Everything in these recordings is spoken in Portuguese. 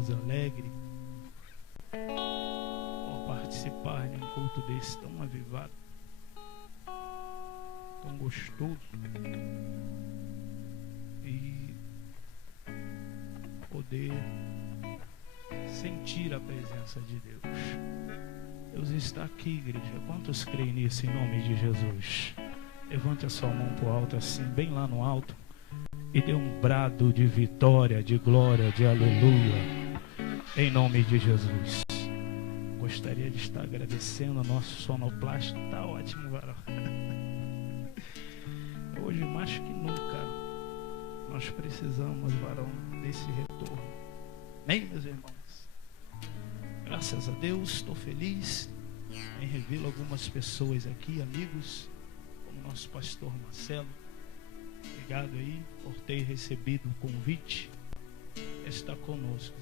estamos alegres por participar de um culto desse tão avivado, tão gostoso, e poder sentir a presença de Deus. Deus está aqui, igreja. Quantos creem nisso em nome de Jesus? Levante a sua mão para o alto assim, bem lá no alto, e dê um brado de vitória, de glória, de aleluia, em nome de Jesus. Gostaria de estar agradecendo ao nosso sonoplasta. Tá ótimo, varão. Hoje, mais que nunca, nós precisamos, varão, desse retorno. Amém, meus irmãos? Graças a Deus, estou feliz em rever algumas pessoas aqui, amigos, como nosso pastor Marcelo. Obrigado aí por ter recebido o convite. Está conosco.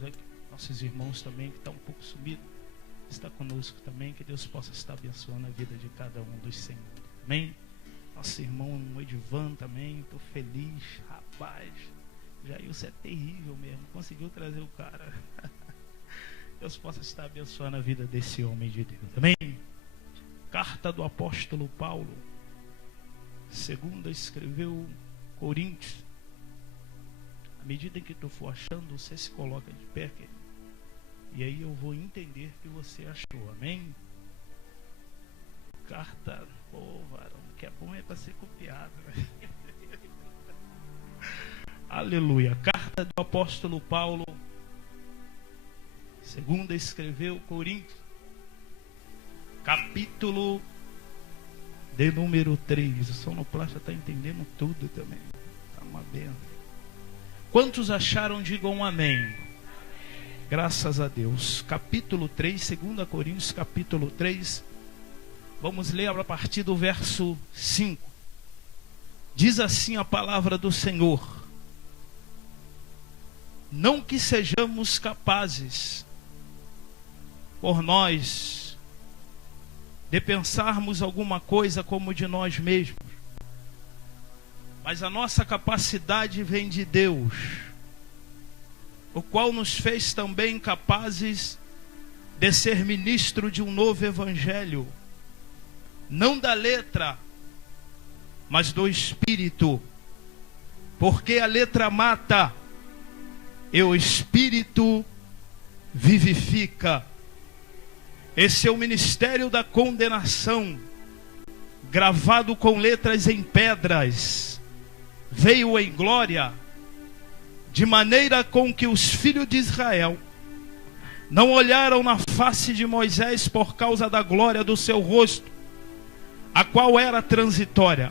Nossos irmãos também que estão um pouco sumidos, está conosco também. Que Deus possa estar abençoando a vida de cada um dos senhores. Amém? Nosso irmão Edivan também, estou feliz. Rapaz, Jailson é terrível mesmo, conseguiu trazer o cara. Deus possa estar abençoando a vida desse homem de Deus. Amém? Carta do apóstolo Paulo, segunda escreveu Coríntios. À medida que tu for achando, você se coloca de pé, querido, e aí eu vou entender que você achou. Amém? Carta, varão, que é bom é para ser copiado, né? Aleluia. Carta do apóstolo Paulo, segunda escreveu Coríntios, capítulo de número 3. O sonoplasta está entendendo tudo também. Está uma benção. Quantos acharam, digam amém. Graças a Deus. Capítulo 3, 2 Coríntios, capítulo 3. Vamos ler a partir do verso 5. Diz assim a palavra do Senhor: não que sejamos capazes, por nós, de pensarmos alguma coisa como de nós mesmos, mas a nossa capacidade vem de Deus, o qual nos fez também capazes de ser ministro de um novo evangelho, não da letra, mas do Espírito, porque a letra mata e o Espírito vivifica. Esse é o ministério da condenação, gravado com letras em pedras, veio em glória, de maneira com que os filhos de Israel não olharam na face de Moisés por causa da glória do seu rosto, a qual era transitória.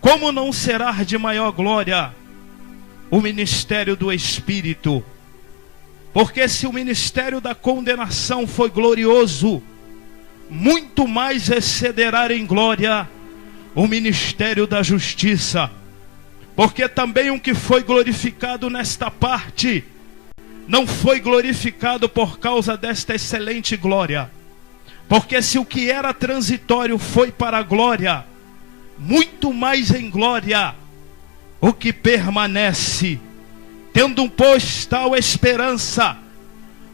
Como não será de maior glória o ministério do Espírito? Porque se o ministério da condenação foi glorioso, muito mais excederá em glória o ministério da justiça. Porque também o que foi glorificado nesta parte não foi glorificado por causa desta excelente glória. Porque se o que era transitório foi para a glória, muito mais em glória o que permanece. Tendo pois tal esperança,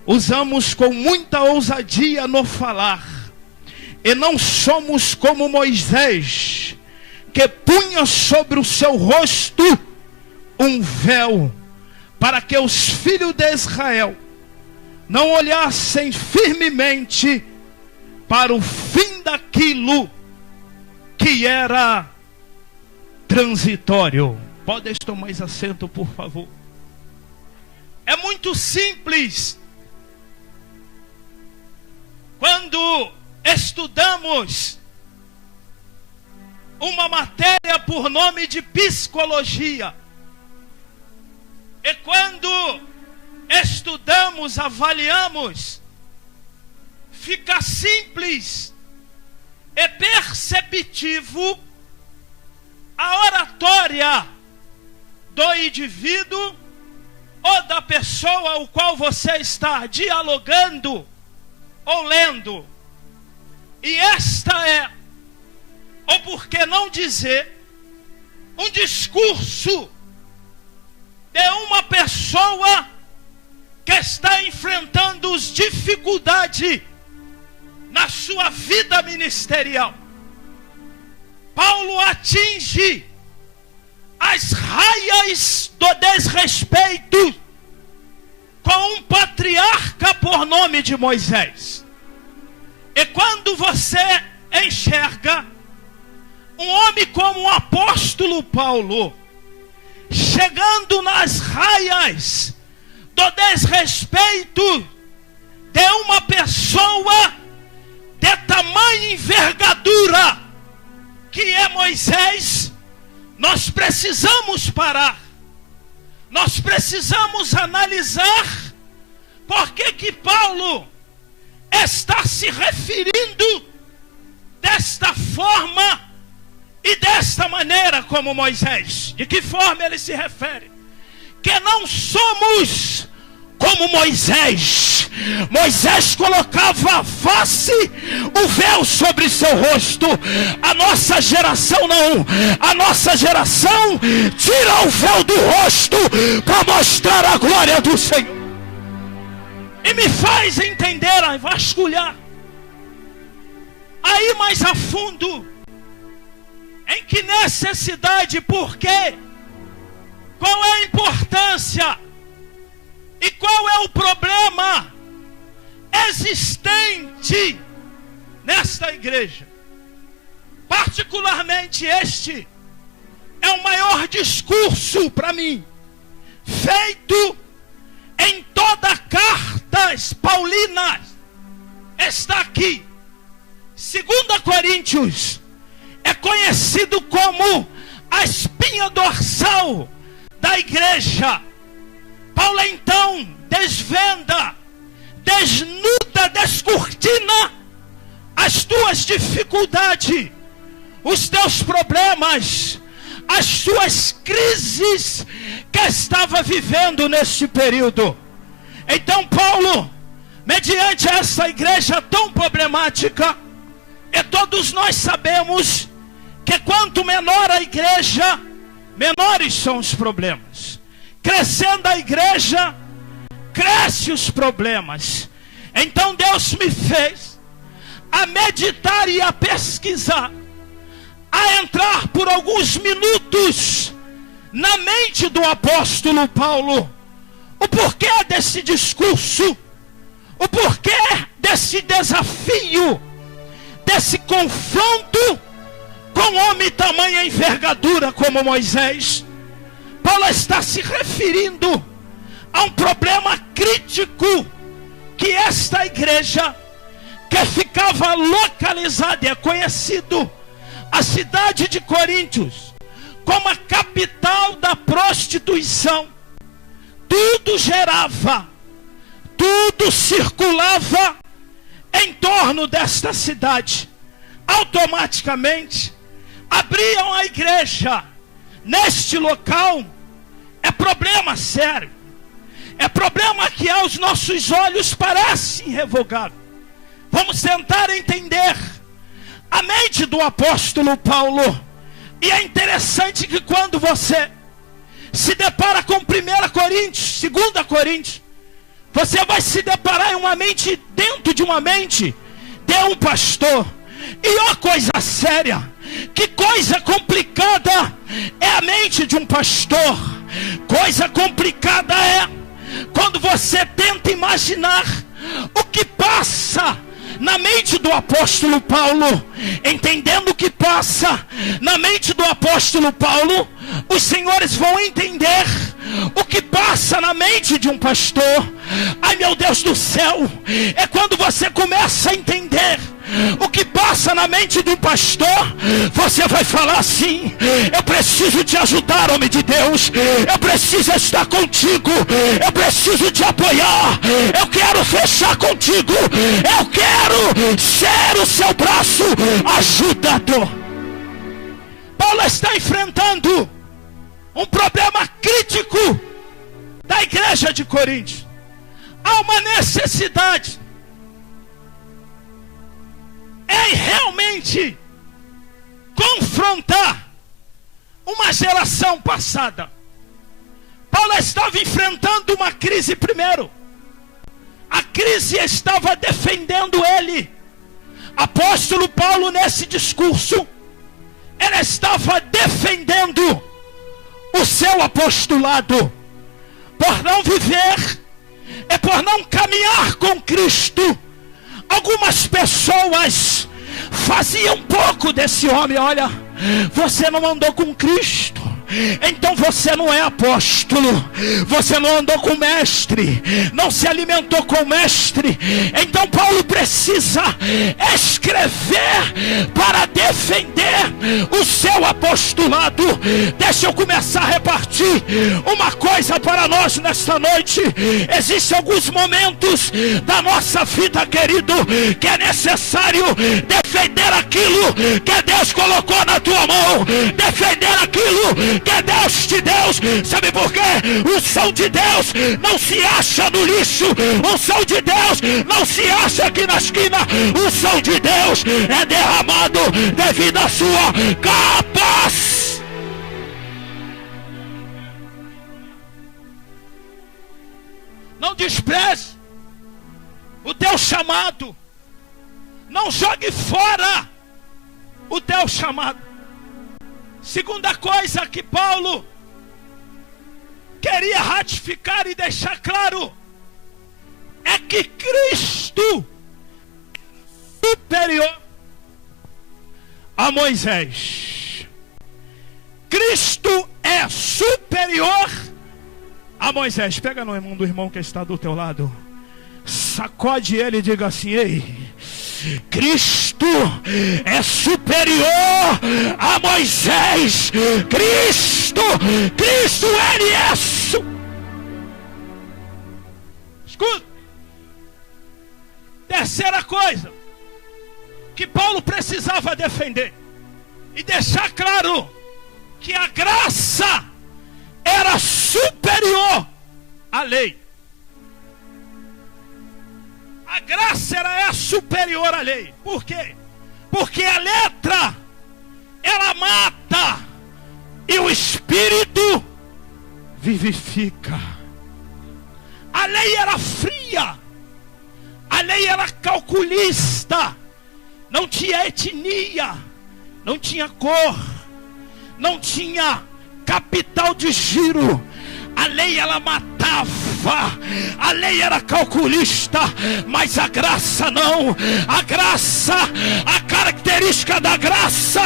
usamos com muita ousadia no falar, e não somos como Moisés, que punha sobre o seu rosto um véu, para que os filhos de Israel não olhassem firmemente para o fim daquilo que era transitório. Pode tomar assento, por favor. É muito simples quando estudamos uma matéria por nome de psicologia, e quando estudamos, avaliamos, fica simples e perceptivo a oratória do indivíduo ou da pessoa ao qual você está dialogando ou lendo. E esta é, ou por que não dizer, um discurso de uma pessoa que está enfrentando dificuldade na sua vida ministerial, Paulo atinge as raias do desrespeito com um patriarca por nome de Moisés. E quando você enxerga um homem como o apóstolo Paulo chegando nas raias do desrespeito de uma pessoa de tamanha envergadura que é Moisés, nós precisamos parar. Nós precisamos analisar por que Paulo está se referindo desta forma e desta maneira como Moisés. De que forma ele se refere? Que não somos como Moisés. Moisés colocava a face, o véu sobre seu rosto. A nossa geração não. A nossa geração tira o véu do rosto para mostrar a glória do Senhor. E me faz entender, a vasculhar aí mais a fundo, em que necessidade, por quê? Qual é a importância? E qual é o problema existente nesta igreja? Particularmente este é o maior discurso para mim, feito em toda cartas paulinas. Está aqui. 2 Coríntios é conhecido como a espinha dorsal da igreja. Paulo então desvenda, desnuda, descortina as tuas dificuldades, os teus problemas, as suas crises que estava vivendo neste período. Então Paulo, mediante essa igreja tão problemática, e todos nós sabemos que quanto menor a igreja, menores são os problemas. Crescendo a igreja, cresce os problemas. Então Deus me fez a meditar e a pesquisar, a entrar por alguns minutos na mente do apóstolo Paulo, o porquê desse discurso, o porquê desse desafio, desse confronto com homem tamanha envergadura como Moisés. Paulo está se referindo a um problema crítico que esta igreja, que ficava localizada e é conhecido a cidade de Coríntios como a capital da prostituição, tudo gerava, tudo circulava em torno desta cidade. Automaticamente abriam a igreja neste local. É problema sério, é problema que aos nossos olhos parece irrevogável. Vamos tentar entender a mente do apóstolo Paulo. E é interessante que quando você se depara com 1 Coríntios, 2 Coríntios, você vai se deparar em uma mente, dentro de uma mente de um pastor. E ó, coisa séria, que coisa complicada é a mente de um pastor. Coisa complicada é quando você tenta imaginar o que passa na mente do apóstolo Paulo. Entendendo o que passa na mente do apóstolo Paulo, os senhores vão entender o que passa na mente de um pastor. Ai, meu Deus do céu, é quando você começa a entender o que passa na mente de um pastor, você vai falar assim: eu preciso te ajudar, homem de Deus, eu preciso estar contigo, eu preciso te apoiar, eu quero fechar contigo, eu quero ser o seu braço ajudador. Paulo está enfrentando um problema crítico da igreja de Coríntios. Há uma necessidade em realmente confrontar uma geração passada. Paulo estava enfrentando uma crise primeiro crise estava defendendo ele. Apóstolo Paulo, nesse discurso, ele estava defendendo o seu apostolado. Por não viver, por não caminhar com Cristo, algumas pessoas faziam um pouco desse homem. Olha, você não andou com Cristo, então você não é apóstolo. Você não andou com o mestre, não se alimentou com o mestre. Então Paulo precisa escrever para defender o seu apostolado. Deixa eu começar a repartir uma coisa para nós nesta noite. Existem alguns momentos da nossa vida, querido, que é necessário defender aquilo que Deus colocou na tua mão, defender aquilo que Deus te deu. Sabe por quê? O som de Deus não se acha no lixo. O som de Deus não se acha aqui na esquina. O som de Deus é derramado devido à sua capacidade. Não despreze o teu chamado. Não jogue fora o teu chamado. Segunda coisa que Paulo queria ratificar e deixar claro é que Cristo é superior a Moisés. Cristo é superior a Moisés. Pega no irmão do irmão que está do teu lado, sacode ele e diga assim: ei, Cristo é superior a Moisés. Cristo, ele é Escuta. Terceira coisa que Paulo precisava defender e deixar claro, que a graça era superior à lei. A graça é superior à lei. Por quê? Porque a letra, ela mata, e o Espírito vivifica. A lei era fria, a lei era calculista, não tinha etnia, não tinha cor, não tinha capital de giro. A lei ela matava, a lei era calculista, mas a graça não. A graça, a característica da graça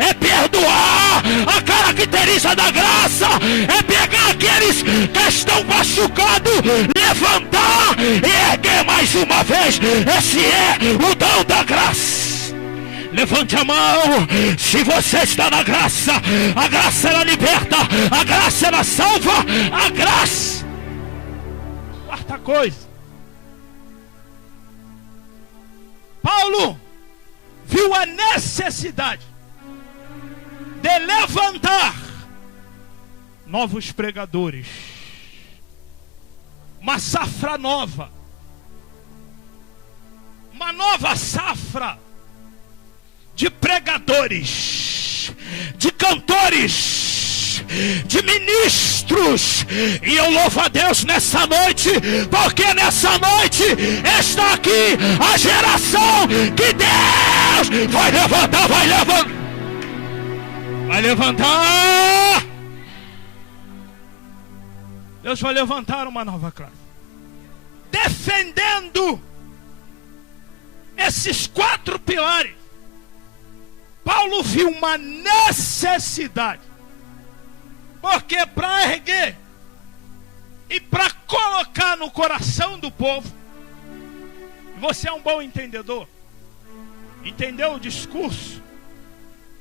é perdoar. A característica da graça é pegar aqueles que estão machucados, levantar e erguer mais uma vez. Esse é o dom da graça. Levante a mão se você está na graça. A graça ela liberta, a graça ela salva, a graça. Quarta coisa, Paulo viu a necessidade de levantar novos pregadores, uma safra nova, uma nova safra de pregadores, de cantores, de ministros. E eu louvo a Deus nessa noite, porque nessa noite está aqui a geração que Deus vai levantar, vai levantar. Deus vai levantar uma nova classe, defendendo esses 4 pilares. Paulo viu uma necessidade, porque para erguer e para colocar no coração do povo, você é um bom entendedor, entendeu o discurso,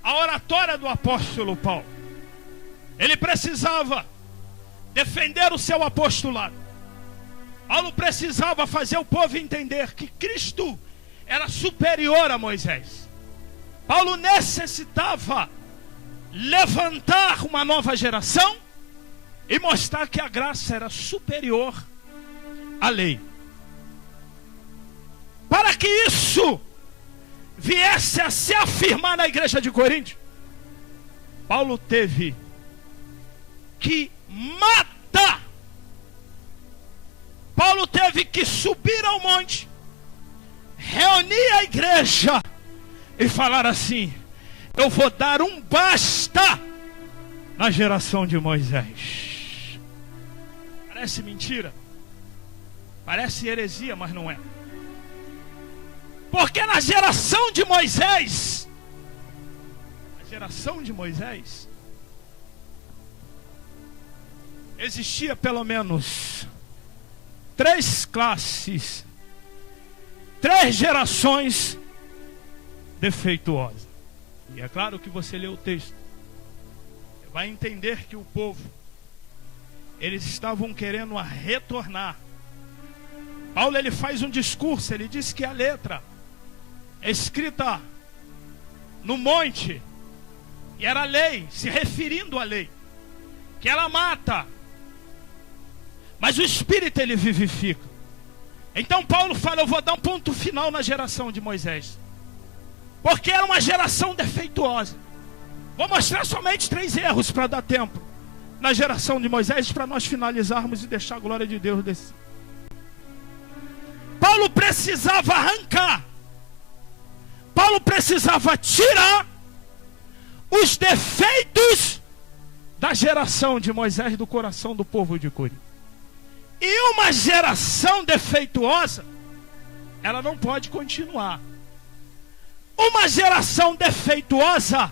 a oratória do apóstolo Paulo. Ele precisava defender o seu apostolado. Paulo precisava fazer o povo entender que Cristo era superior a Moisés. Paulo necessitava levantar uma nova geração e mostrar que a graça era superior à lei. Para que isso viesse a se afirmar na igreja de Corinto, Paulo teve que matar. Paulo Paulo teve que subir ao monte, reunir a igreja e falar assim: eu vou dar um basta na geração de Moisés. Parece mentira, parece heresia, mas não é. Porque na geração de Moisés, existia pelo menos 3 classes, 3 gerações defeituosas. E é claro que você lê o texto, você vai entender que o povo, eles estavam querendo retornar. Paulo, ele faz um discurso, ele diz que a letra é escrita no monte, e era a lei, se referindo à lei, que ela mata, mas o Espírito ele vivifica. Então Paulo fala: eu vou dar um ponto final na geração de Moisés, porque era uma geração defeituosa. Vou mostrar somente 3 erros para dar tempo na geração de Moisés, para nós finalizarmos e deixar a glória de Deus descer. Paulo precisava arrancar, Paulo precisava tirar os defeitos da geração de Moisés do coração do povo de Corinto. E uma geração defeituosa, ela não pode continuar. Uma geração defeituosa,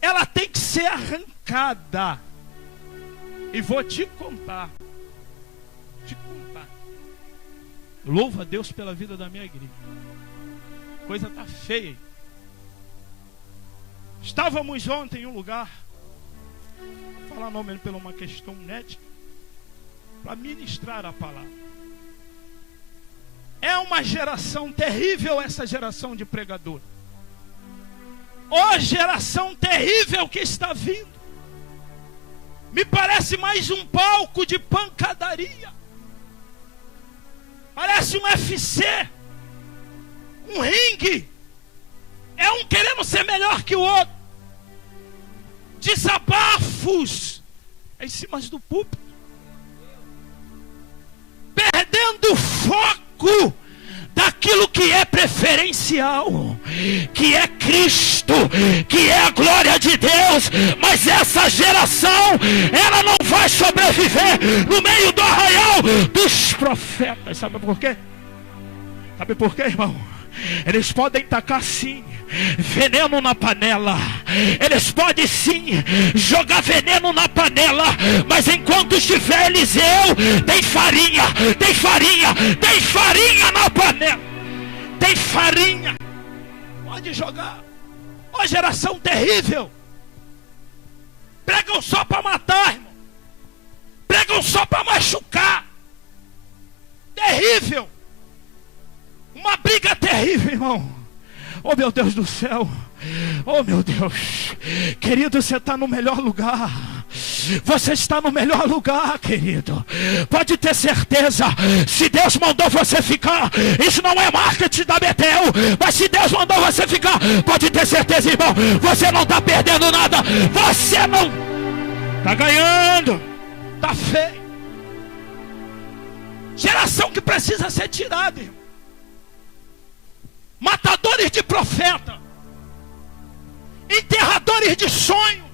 ela tem que ser arrancada. E vou te contar. Louvo a Deus pela vida da minha igreja. Coisa tá feia. Estávamos ontem em um lugar, vou falar nome pela uma questão médica, para ministrar a palavra. É uma geração terrível essa geração de pregador. Ó geração terrível que está vindo. Me parece mais um palco de pancadaria. Parece um UFC, um ringue. É um querendo ser melhor que o outro. Desabafos em cima do púlpito, perdendo o foco daquilo que é preferencial, que é Cristo, que é a glória de Deus. Mas essa geração, ela não vai sobreviver no meio do arraial dos profetas. Sabe por quê? Sabe por quê, irmão? Eles podem tacar sim veneno na panela, eles podem sim jogar veneno na panela, mas enquanto estiver Eliseu, tem farinha na panela, tem farinha, pode jogar. Ó geração terrível, pregam só para matar, irmão, pregam só para machucar, terrível, uma briga terrível, irmão. Oh meu Deus do céu, oh meu Deus, querido, você está no melhor lugar, você está no melhor lugar, querido, pode ter certeza. Se Deus mandou você ficar, isso não é marketing da Betel, mas se Deus mandou você ficar, pode ter certeza, irmão, você não está perdendo nada, você não está ganhando, está feio. Geração que precisa ser tirada, irmão. Matadores de profeta, enterradores de sonhos,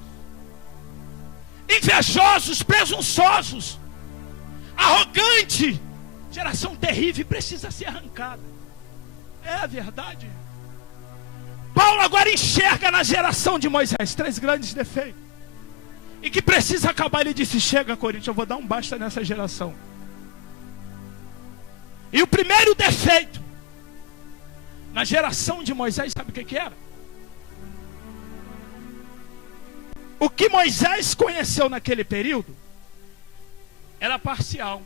invejosos, presunçosos, arrogante, geração terrível, precisa ser arrancada. É a verdade. Paulo agora enxerga na geração de Moisés 3 grandes defeitos, e que precisa acabar. Ele disse: chega, Coríntios, eu vou dar um basta nessa geração. E o primeiro defeito na geração de Moisés, sabe o que era? O que Moisés conheceu naquele período era parcial.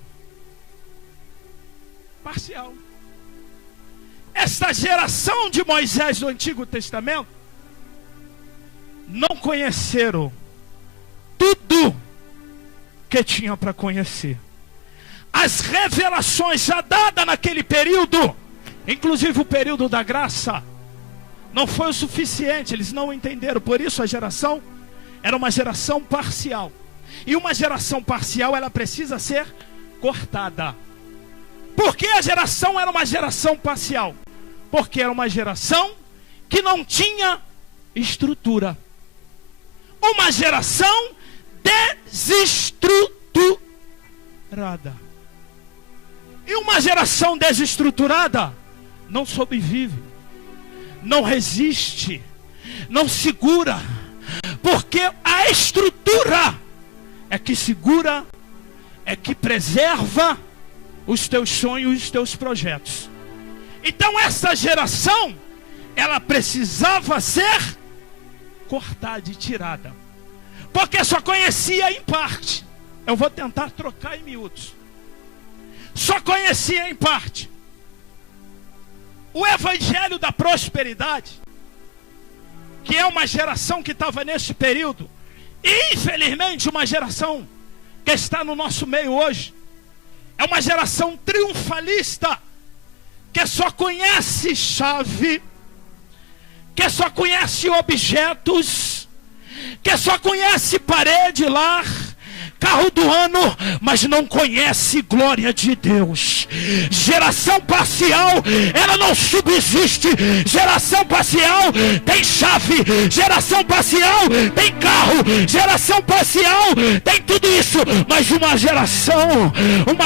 Parcial. Esta geração de Moisés do Antigo Testamento não conheceram tudo que tinha para conhecer. As revelações já dadas naquele período, inclusive o período da graça, não foi o suficiente, eles não entenderam. Por isso a geração era uma geração parcial. E uma geração parcial, ela precisa ser cortada. Por que a geração era uma geração parcial? Porque era uma geração que não tinha estrutura. Uma geração desestruturada. E uma geração desestruturada não sobrevive, não resiste, não segura, porque a estrutura é que segura, é que preserva os teus sonhos, os teus projetos. Então essa geração, ela precisava ser cortada e tirada, porque só conhecia em parte. Eu vou tentar trocar em miúdos. Só conhecia em parte. O evangelho da prosperidade, que é uma geração que estava nesse período, e infelizmente uma geração que está no nosso meio hoje, é uma geração triunfalista, que só conhece chave, que só conhece objetos, que só conhece parede, lar, carro do ano, mas não conhece glória de Deus. Geração parcial, ela não subsiste. Geração parcial tem chave, geração parcial tem carro, geração parcial tem tudo isso, mas uma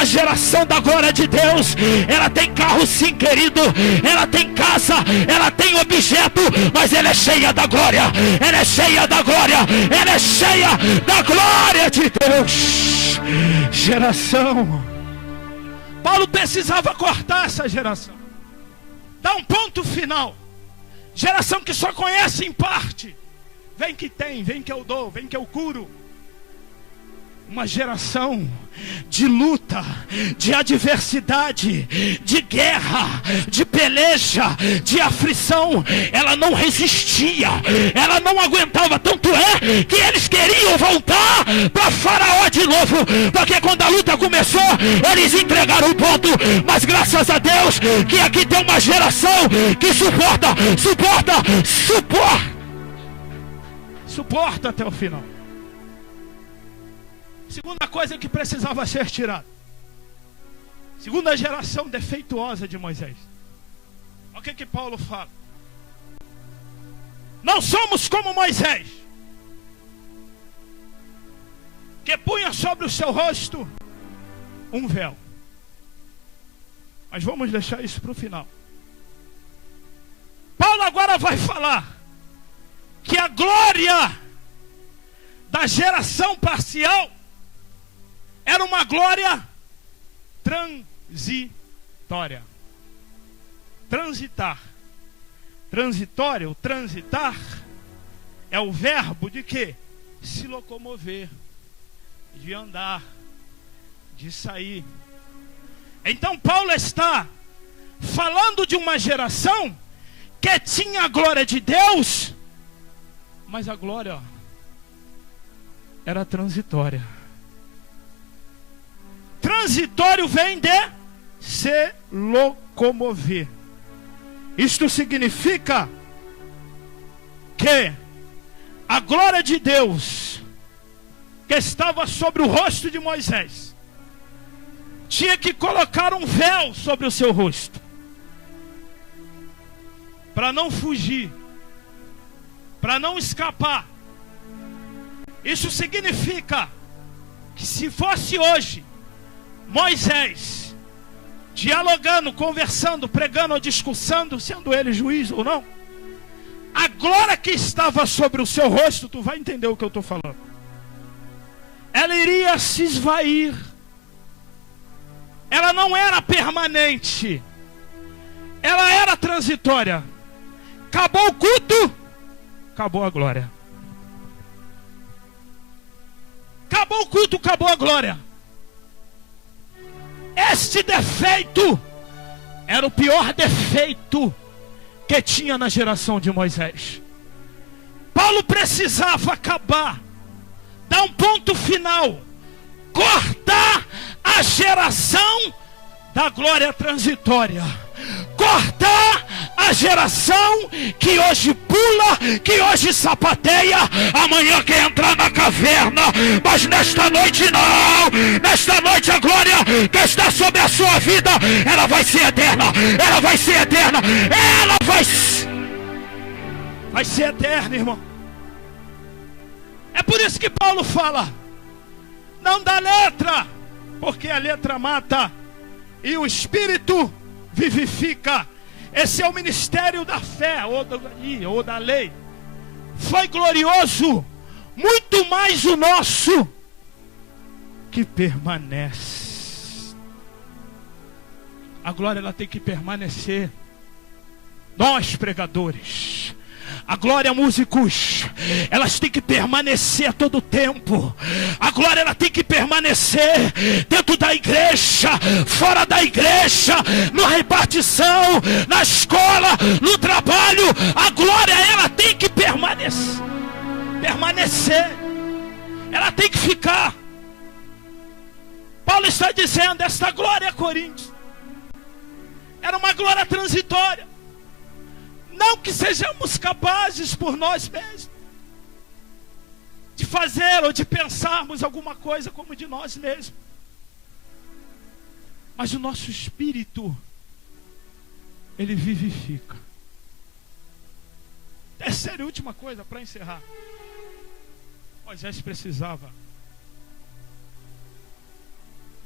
geração da glória de Deus, ela tem carro sim, querido, ela tem casa, ela tem objeto, mas ela é cheia da glória, ela é cheia da glória, ela é cheia da glória de Deus. Geração. Paulo precisava cortar essa geração, dar um ponto final. Geração que só conhece em parte. Vem que tem, vem que eu dou, vem que eu curo. Uma geração de luta, de adversidade, de guerra, de peleja, de aflição. Ela não resistia, ela não aguentava. Tanto é que eles queriam voltar para Faraó de novo, porque quando a luta começou, eles entregaram o ponto. Mas graças a Deus que aqui tem uma geração que suporta até o final. Segunda coisa que precisava ser tirada. Segunda geração defeituosa de Moisés. Olha o que Paulo fala. Não somos como Moisés, que punha sobre o seu rosto um véu. Mas vamos deixar isso para o final. Paulo agora vai falar que a glória da geração parcial era uma glória transitória. Transitar. Transitório, transitar, é o verbo de quê? Se locomover, de andar, de sair. Então Paulo está falando de uma geração que tinha a glória de Deus, mas a glória era transitória. Transitório vem de se locomover. Isto significa que a glória de Deus que estava sobre o rosto de Moisés tinha que colocar um véu sobre o seu rosto para não fugir, para não escapar. Isso significa que se fosse hoje Moisés dialogando, conversando, pregando ou discussando, sendo ele juiz ou não, a glória que estava sobre o seu rosto, tu vai entender o que eu estou falando, ela iria se esvair. Ela não era permanente, ela era transitória. Acabou o culto, acabou a glória. Acabou o culto, acabou a glória. Este defeito era o pior defeito que tinha na geração de Moisés. Paulo precisava acabar, dar um ponto final, cortar a geração da glória transitória, cortar a a geração que hoje pula, que hoje sapateia, amanhã quer entrar na caverna, mas nesta noite não. Nesta noite a glória que está sobre a sua vida, ela vai ser eterna, ela vai ser eterna, ela vai ser eterna, irmão. É por isso que Paulo fala, não da letra, porque a letra mata e o Espírito vivifica. Esse é o ministério da fé, ou da lei. Foi glorioso, muito mais o nosso, que permanece. A glória, ela tem que permanecer. Nós, pregadores, a glória, músicos, elas têm que permanecer a todo tempo. A glória, ela tem que permanecer dentro da igreja, fora da igreja, na repartição, na escola, no trabalho. A glória, ela tem que permanecer. Ela tem que ficar. Paulo está dizendo, esta glória, Coríntios, era uma glória transitória. Não que sejamos capazes por nós mesmos de fazer ou de pensarmos alguma coisa como de nós mesmos. Mas o nosso espírito, ele vivifica. Terceira e última coisa para encerrar. Moisés precisava.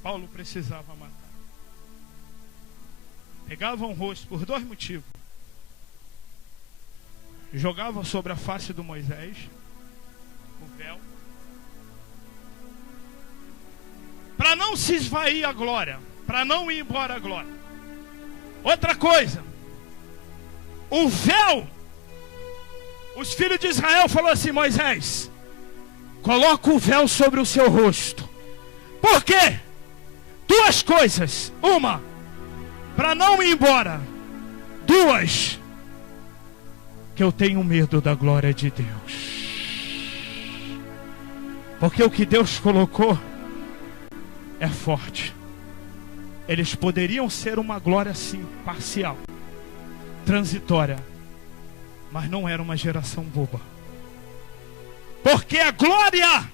Paulo precisava matar. Pegavam o rosto por dois motivos. Jogavam sobre a face do Moisés o véu, para não se esvair a glória, para não ir embora a glória. Outra coisa, o véu, os filhos de Israel falaram assim: Moisés, coloca o véu sobre o seu rosto. Por quê? Duas coisas. Uma, para não ir embora. Duas, que eu tenho medo da glória de Deus. Porque o que Deus colocou é forte. Eles poderiam ser uma glória sim, parcial, transitória, mas não era uma geração boba. Porque a glória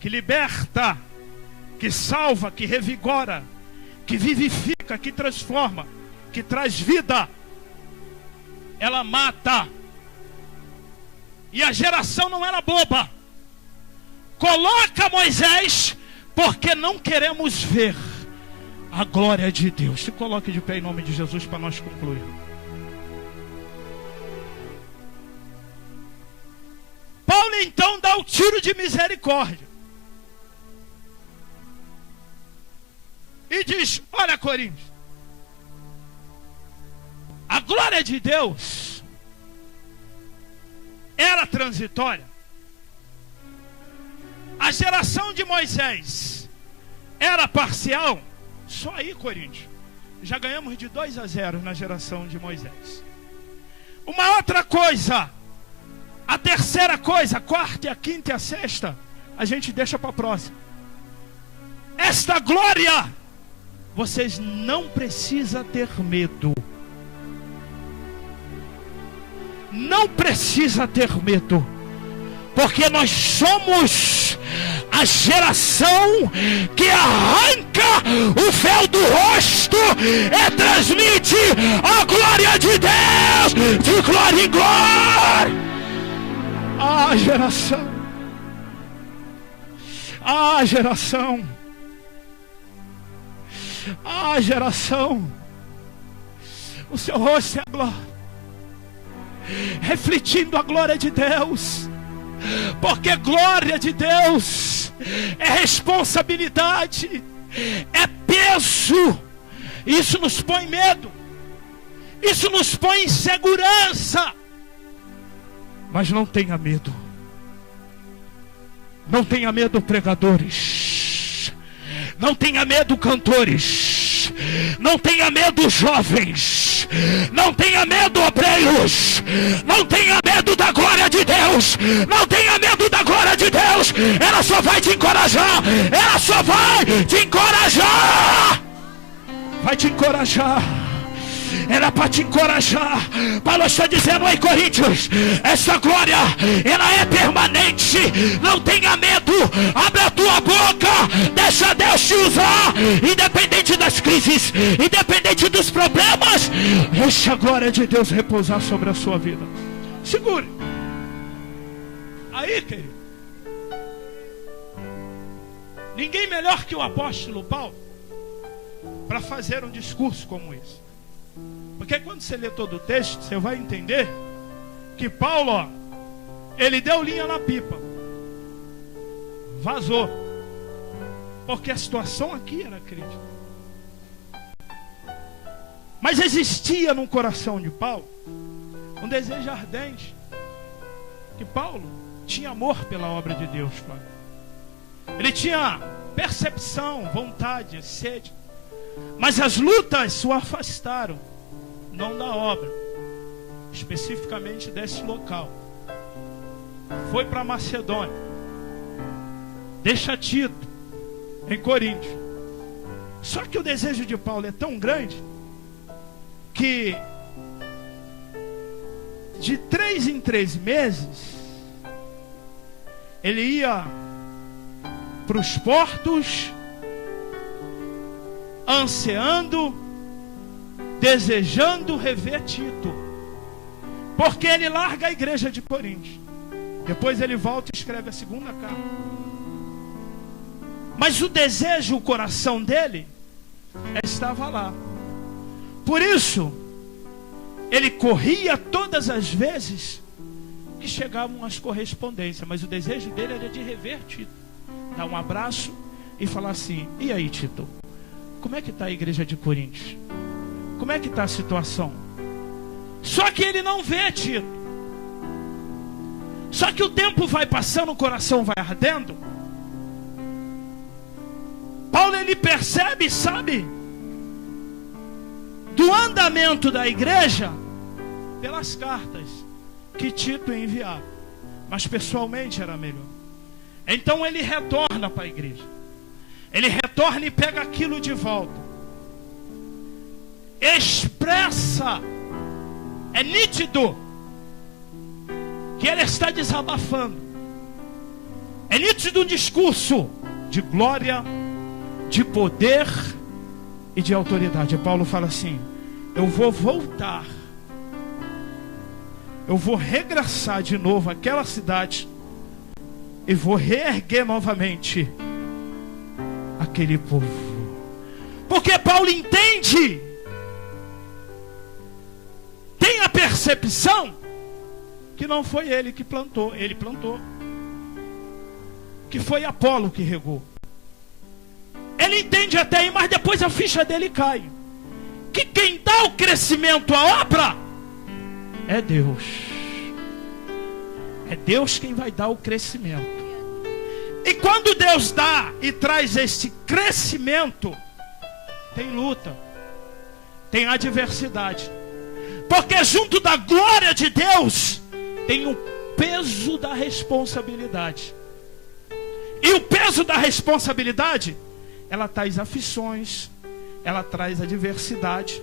que liberta, que salva, que revigora, que vivifica, que transforma, que traz vida, ela mata. E a geração não era boba. Coloca Moisés, porque não queremos ver a glória de Deus. Se coloque de pé em nome de Jesus para nós concluir. Paulo então dá o tiro de misericórdia e diz: olha, Coríntios, a glória de Deus era transitória. A geração de Moisés era parcial. Só aí, Coríntios, já ganhamos de 2-0 na geração de Moisés. Uma outra coisa, a terceira coisa, a quarta, a quinta e a sexta, a gente deixa para a próxima. Esta glória, vocês não precisam ter medo. Não precisa ter medo, porque nós somos a geração que arranca o véu do rosto e transmite a glória de Deus, de glória em glória. Ah, geração, ah, geração, ah, geração, o seu rosto é a glória, refletindo a glória de Deus, porque glória de Deus é responsabilidade, é peso. Isso nos põe medo, isso nos põe insegurança. Mas não tenha medo, não tenha medo, pregadores, não tenha medo, cantores, não tenha medo, jovens, não tenha medo, obreiros, não tenha medo da glória de Deus, não tenha medo da glória de Deus. Ela só vai te encorajar, ela só vai te encorajar, vai te encorajar. era para te encorajar. Paulo está dizendo em Coríntios: essa glória, ela é permanente. Não tenha medo, abre a tua boca, deixa Deus te usar, independente das crises, independente dos problemas. Deixa a glória de Deus repousar sobre a sua vida. Segure. Aí, querido, ninguém melhor que o apóstolo Paulo para fazer um discurso como esse. Porque quando você lê todo o texto, você vai entender que Paulo, ó, ele deu linha na pipa, vazou, porque a situação aqui era crítica. Mas existia no coração de Paulo um desejo ardente, que Paulo tinha amor pela obra de Deus, Flávio. Ele tinha percepção, vontade, sede. Mas as lutas o afastaram, não da obra, especificamente desse local. Foi para Macedônia, deixa Tito em Coríntios. Só que o desejo de Paulo é tão grande que de 3 em 3 meses ele ia para os portos, ansiando, desejando rever Tito, porque ele larga a igreja de Coríntios. Depois ele volta e escreve a segunda carta. Mas o desejo, o coração dele estava lá. Por isso ele corria todas as vezes que chegavam as correspondências. Mas o desejo dele era de rever Tito, dar um abraço e falar assim: e aí, Tito, como é que está a igreja de Coríntios? Como é que está a situação? Só que ele não vê Tito. Só que o tempo vai passando, o coração vai ardendo. Paulo, ele percebe, sabe, do andamento da igreja pelas cartas que Tito enviava. Mas pessoalmente era melhor. Então ele retorna para a igreja. Ele retorna e pega aquilo de volta. Expressa, é nítido que ele está desabafando. É nítido um discurso de glória, de poder e de autoridade. Paulo fala assim: eu vou voltar, eu vou regressar de novo àquela cidade e vou reerguer novamente aquele povo. Porque Paulo entende, tem a percepção que não foi ele que plantou, ele plantou, que foi Apolo que regou. Ele entende até aí, mas depois a ficha dele cai, que quem dá o crescimento à obra é Deus. É Deus quem vai dar o crescimento. E quando Deus dá e traz esse crescimento, tem luta, tem adversidade. Porque junto da glória de Deus tem o peso da responsabilidade. E o peso da responsabilidade, ela traz aflições, ela traz adversidade.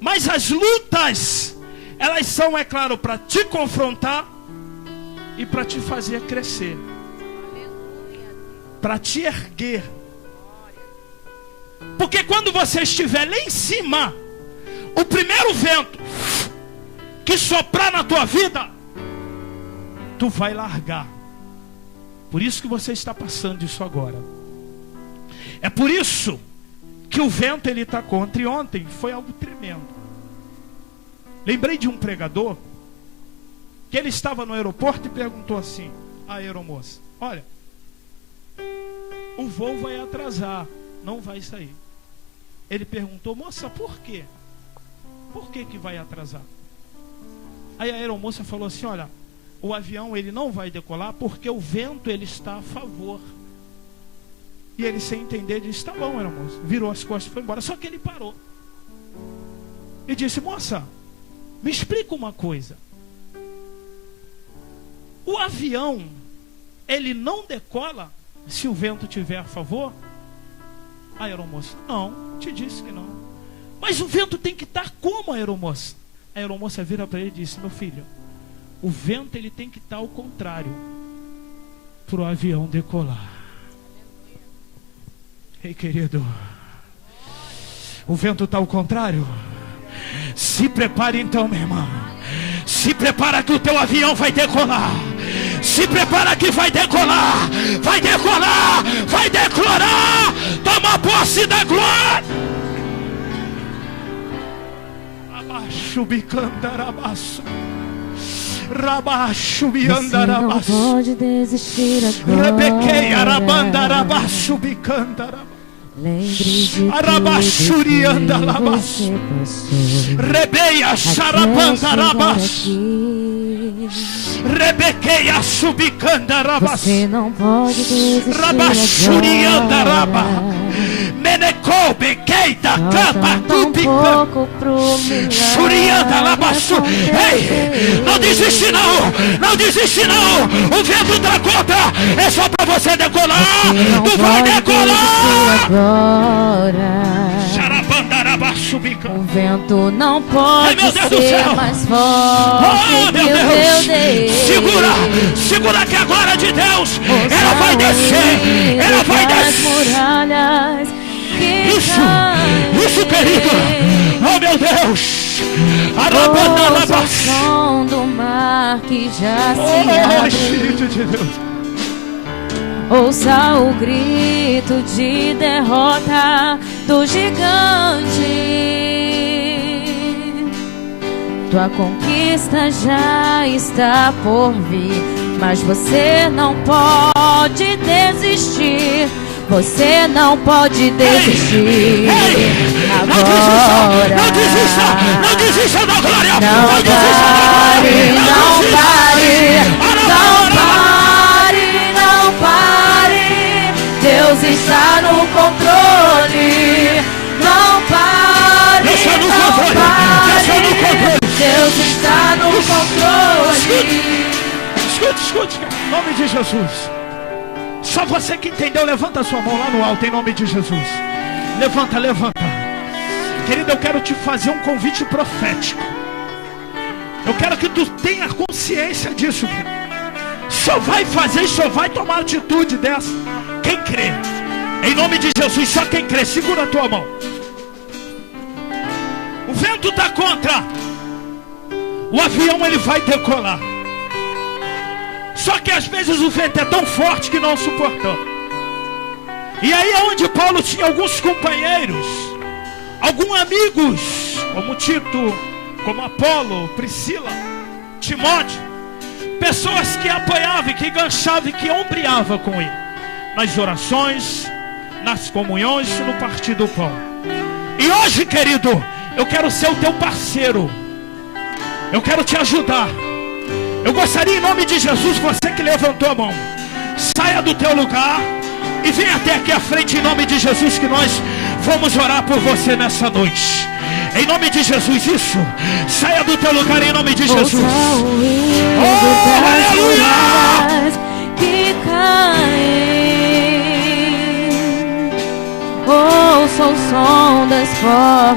Mas as lutas, elas são, é claro, para te confrontar e para te fazer crescer, para te erguer. Porque quando você estiver lá em cima, o primeiro vento que soprar na tua vida, tu vai largar. Por isso que você está passando isso agora. É por isso que o vento ele está contra. E ontem foi algo tremendo. Lembrei de um pregador que ele estava no aeroporto e perguntou assim à aeromoça: olha, o voo vai atrasar, não vai sair. Ele perguntou: moça, por quê? Por que que vai atrasar? Aí a aeromoça falou assim: olha, o avião ele não vai decolar porque o vento ele está a favor. E ele, sem entender, disse: tá bom, aeromoça. Virou as costas e foi embora. Só que ele parou e disse: moça, me explica uma coisa. O avião ele não decola se o vento estiver a favor? A aeromoça: não, te disse que não. Mas o vento tem que estar como, a aeromoça? A aeromoça vira para ele e disse: meu filho, o vento ele tem que estar ao contrário, para o avião decolar. Ei, querido, o vento está ao contrário? Se prepare então, minha irmã. Se prepara que o teu avião vai decolar. Se prepara que vai decolar. Vai decolar. Vai declarar. Toma posse da glória. Abaixo bicandarabaço. Rabaixo biandarabaço. Você não pode desistir agora. Rebequei arabandarabaço bicandarabaço. Lembre de tudo que você passou Rebeia até Sarabandarabaço. chegar aqui. Rebequeia Subicandarabas. Você não pode desistir Rabachuriandaraba. agora. Menecobe Keita Capa Falta Tupica. um pouco pro milagre Suriandalabaçu. Ei, não desiste não. Não desiste não. O vento da conta é só pra você decolar. Tu vai decolar. Agora. Sarabandarabaçubica. O vento não pode Ai, meu Deus do ser céu. mais forte Oh, que meu o Deus. meu Deus. Segura que a glória de Deus, ela vai descer, ela vai descer. Muralhas que Isso, querido. Oh, meu Deus. ouça o som do mar que já se Oh, abre. Espírito de Deus. Ouça o grito de derrota do gigante. Tua conquista já está por vir, mas você não pode desistir. Você não pode desistir. Agora. Não desista da glória. Não pare, não pare. Deus está no controle. Não pare, não pare. Deus está no controle. Escute, em nome de Jesus. Só você que entendeu, levanta a sua mão lá no alto, em nome de Jesus. Levanta. Querido, eu quero te fazer um convite profético. Eu quero que tu tenha consciência disso, querido. Só vai fazer e só vai tomar atitude dessa quem crê. Em nome de Jesus, só quem crê. Segura a tua mão. O vento está contra. O avião ele vai decolar. Só que às vezes o vento é tão forte que não suportamos. E aí é onde Paulo tinha alguns companheiros, alguns amigos, como Tito, como Apolo, Priscila, Timóteo, pessoas que apoiavam, que enganchavam e que ombreavam com ele, nas orações, nas comunhões e no partir do pão. E hoje, querido, eu quero ser o teu parceiro. Eu quero te ajudar. Eu gostaria, em nome de Jesus, você que levantou a mão, saia do teu lugar e venha até aqui à frente, em nome de Jesus, que nós vamos orar por você nessa noite. Em nome de Jesus, isso. Saia do teu lugar em nome de Jesus. Oh, aleluia! Que caem. Ouça o som das portas.